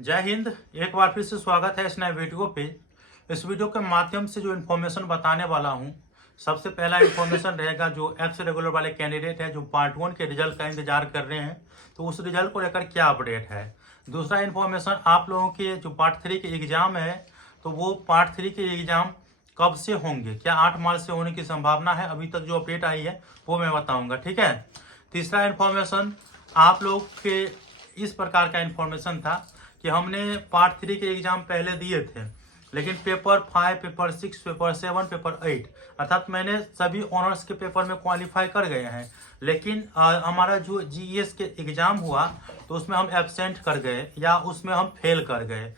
जय हिंद। एक बार फिर से स्वागत है इस नए वीडियो पे। इस वीडियो के माध्यम से जो इन्फॉर्मेशन बताने वाला हूँ, सबसे पहला इन्फॉर्मेशन रहेगा जो एक्स रेगुलर वाले कैंडिडेट हैं जो पार्ट 1 के रिजल्ट का इंतजार कर रहे हैं, तो उस रिजल्ट को लेकर क्या अपडेट है। दूसरा इन्फॉर्मेशन आप लोगों के जो पार्ट 3 के एग्जाम है, तो वो पार्ट 3 के एग्जाम कब से होंगे, क्या 8 मार्च से होने की संभावना है। अभी तक जो अपडेट आई है वो मैं बताऊंगा, ठीक है। तीसरा इन्फॉर्मेशन आप लोग के इस प्रकार का इन्फॉर्मेशन था कि हमने पार्ट 3 के एग्जाम पहले दिए थे, लेकिन पेपर 5, पेपर 6, पेपर 7, पेपर 8 अर्थात मैंने सभी ऑनर्स के पेपर में क्वालिफाई कर गए हैं, लेकिन हमारा जो जीएस के एग्जाम हुआ तो उसमें हम एब्सेंट कर गए या उसमें हम फेल कर गए।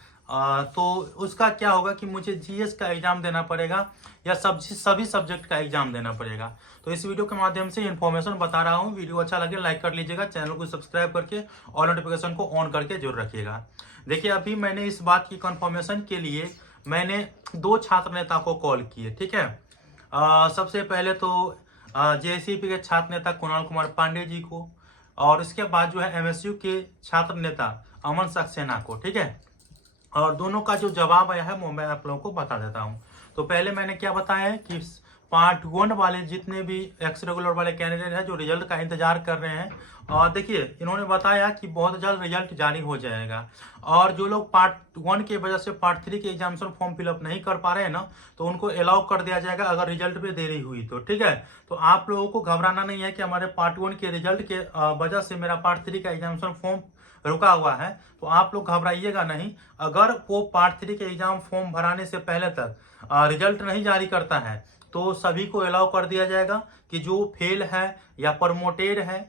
तो उसका क्या होगा कि मुझे जीएस का एग्जाम देना पड़ेगा या सभी सब्जेक्ट का एग्जाम देना पड़ेगा। तो इस वीडियो के माध्यम से इन्फॉर्मेशन बता रहा हूँ। वीडियो अच्छा लगे लाइक कर लीजिएगा, चैनल को सब्सक्राइब करके और नोटिफिकेशन को ऑन करके जरूर रखिएगा। देखिए, अभी मैंने इस बात की कंफर्मेशन के लिए मैंने 2 छात्र नेता को कॉल किए, ठीक है। सबसे पहले तो जेसीपी के छात्र नेता कुणाल कुमार पांडे जी को, और इसके बाद जो है एमएसयू के छात्र नेता अमन सक्सेना को, ठीक है। और दोनों का जो जवाब आया है वो मैं आप लोगों को बता देता हूँ। तो पहले मैंने क्या बताया है कि पार्ट 1 वाले जितने भी एक्स रेगुलर वाले कैंडिडेट हैं जो रिजल्ट का इंतजार कर रहे हैं, और देखिए इन्होंने बताया कि बहुत जल्द रिजल्ट जारी हो जाएगा। और जो लोग पार्ट 1 की वजह से पार्ट 3 के एग्जामिनेशन फॉर्म फिलअप नहीं कर पा रहे हैं ना, तो उनको अलाउ कर दिया जाएगा अगर रिजल्ट में देरी हुई तो, ठीक है। तो आप लोगों को घबराना नहीं है कि हमारे पार्ट 1 के रिजल्ट के वजह से मेरा पार्ट 3 का एग्जामिनेशन फॉर्म रुका हुआ है, तो आप लोग घबराइएगा नहीं। अगर वो पार्ट 3 के एग्जाम फॉर्म भराने से पहले तक रिजल्ट नहीं जारी करता है तो सभी को अलाउ कर दिया जाएगा कि जो फेल है या प्रमोटेड है,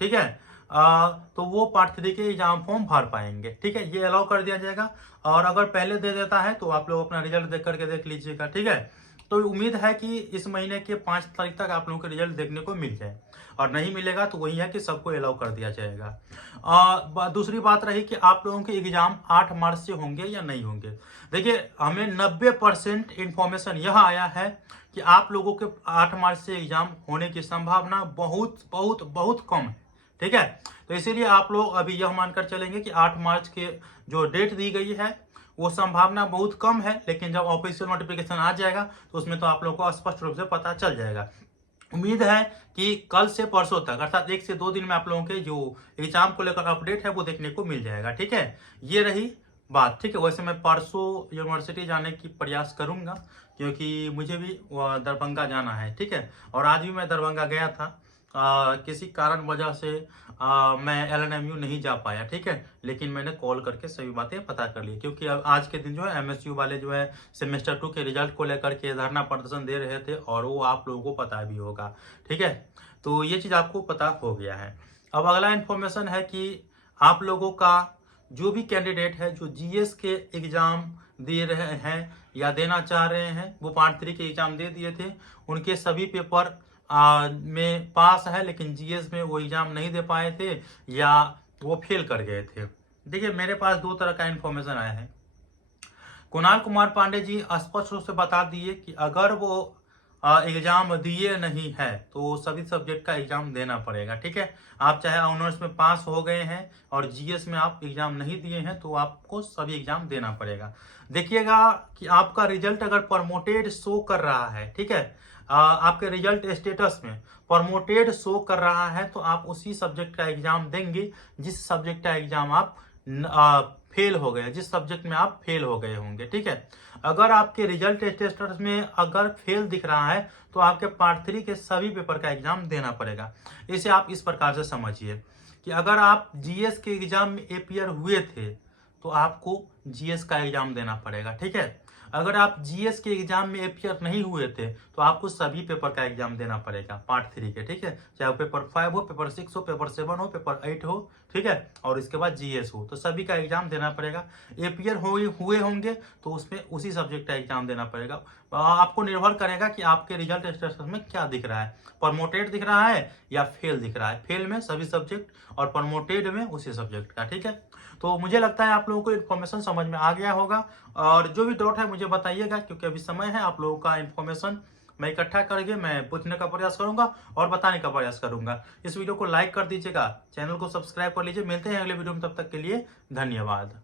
ठीक है, तो वो पार्ट 3 के एग्जाम फॉर्म भर पाएंगे, ठीक है। ये अलाउ कर दिया जाएगा। और अगर पहले दे देता है तो आप लोग अपना रिजल्ट देख करके देख लीजिएगा, ठीक है। तो उम्मीद है कि इस महीने के 5 तारीख तक आप लोगों को रिजल्ट देखने को मिल जाए, और नहीं मिलेगा तो वही है कि सबको अलाउ कर दिया जाएगा। दूसरी बात रही कि आप लोगों के एग्जाम 8 मार्च से होंगे या नहीं होंगे। देखिए, हमें 90% इंफॉर्मेशन यह आया है कि आप लोगों के 8 मार्च से एग्जाम होने की संभावना बहुत बहुत बहुत कम है, ठीक है। तो इसीलिए आप लोग अभी यह मानकर चलेंगे कि 8 मार्च के जो डेट दी गई है वो संभावना बहुत कम है, लेकिन जब ऑफिशियल नोटिफिकेशन आ जाएगा तो उसमें तो आप लोगों को स्पष्ट रूप से पता चल जाएगा। उम्मीद है कि कल से परसों तक अर्थात 1 से 2 दिन में आप लोगों के जो एग्जाम को लेकर अपडेट है वो देखने को मिल जाएगा, ठीक है। ये रही बात, ठीक है। वैसे मैं परसों यूनिवर्सिटी जाने की प्रयास करूंगा क्योंकि मुझे भी दरभंगा जाना है, ठीक है। और आज भी मैं दरभंगा गया था, किसी कारण वजह से मैं एलएनएमयू नहीं जा पाया, ठीक है। लेकिन मैंने कॉल करके सभी बातें पता कर ली, क्योंकि आज के दिन जो है एमएसयू वाले जो है सेमेस्टर 2 के रिजल्ट को लेकर के धरना प्रदर्शन दे रहे थे, और वो आप लोगों को पता भी होगा, ठीक है। तो ये चीज़ आपको पता हो गया है। अब अगला इन्फॉर्मेशन है कि आप लोगों का जो भी कैंडिडेट है जो जीएस के एग्जाम दे रहे हैं या देना चाह रहे हैं, वो पार्ट 3 के एग्जाम दे दिए थे, उनके सभी पेपर में पास है, लेकिन जीएस में वो एग्जाम नहीं दे पाए थे या वो फेल कर गए थे। देखिए, मेरे पास 2 तरह का इन्फॉर्मेशन आया है। कुणाल कुमार पांडे जी स्पष्ट रूप से बता दिए कि अगर वो एग्जाम दिए नहीं है तो सभी सब्जेक्ट का एग्जाम देना पड़ेगा, ठीक है। आप चाहे ऑनर्स में पास हो गए हैं और जीएस में आप एग्जाम नहीं दिए हैं तो आपको सभी एग्जाम देना पड़ेगा। देखिएगा कि आपका रिजल्ट अगर प्रमोटेड शो कर रहा है, ठीक है, आपके रिजल्ट स्टेटस में प्रमोटेड शो कर रहा है तो आप उसी सब्जेक्ट का एग्जाम देंगे जिस सब्जेक्ट का एग्जाम आप फेल हो गए, जिस सब्जेक्ट में आप फेल हो गए होंगे, ठीक है। अगर आपके रिजल्ट स्टेटस में अगर फेल दिख रहा है तो आपके पार्ट 3 के सभी पेपर का एग्जाम देना पड़ेगा। इसे आप इस प्रकार से समझिए कि अगर आप जीएस के एग्जाम में अपीयर हुए थे तो आपको जीएस का एग्जाम देना पड़ेगा, ठीक है। अगर आप जीएस के एग्जाम में अपीयर नहीं हुए थे तो आपको सभी पेपर का एग्जाम देना पड़ेगा पार्ट 3 के, ठीक है। चाहे वो पेपर 5 हो, पेपर 6 हो, पेपर 7 हो, पेपर 8 हो, ठीक है, और इसके बाद जीएस हो, तो सभी का एग्जाम देना पड़ेगा। अपीयर हुए होंगे तो उसमें उसी सब्जेक्ट का एग्जाम देना पड़ेगा। आपको निर्भर करेगा कि आपके रिजल्ट स्टेटस में क्या दिख रहा है, प्रमोटेड दिख रहा है या फेल दिख रहा है। फेल में सभी सब्जेक्ट और प्रमोटेड में उसी सब्जेक्ट का, ठीक है। तो मुझे लगता है आप लोगों को इन्फॉर्मेशन समझ में आ गया होगा, और जो भी डाउट है मुझे बताइएगा, क्योंकि अभी समय है आप लोगों का इन्फॉर्मेशन मैं इकट्ठा करके मैं पूछने का प्रयास करूंगा और बताने का प्रयास करूंगा। इस वीडियो को लाइक कर दीजिएगा, चैनल को सब्सक्राइब कर लीजिए। मिलते हैं अगले वीडियो में, तब तक के लिए धन्यवाद।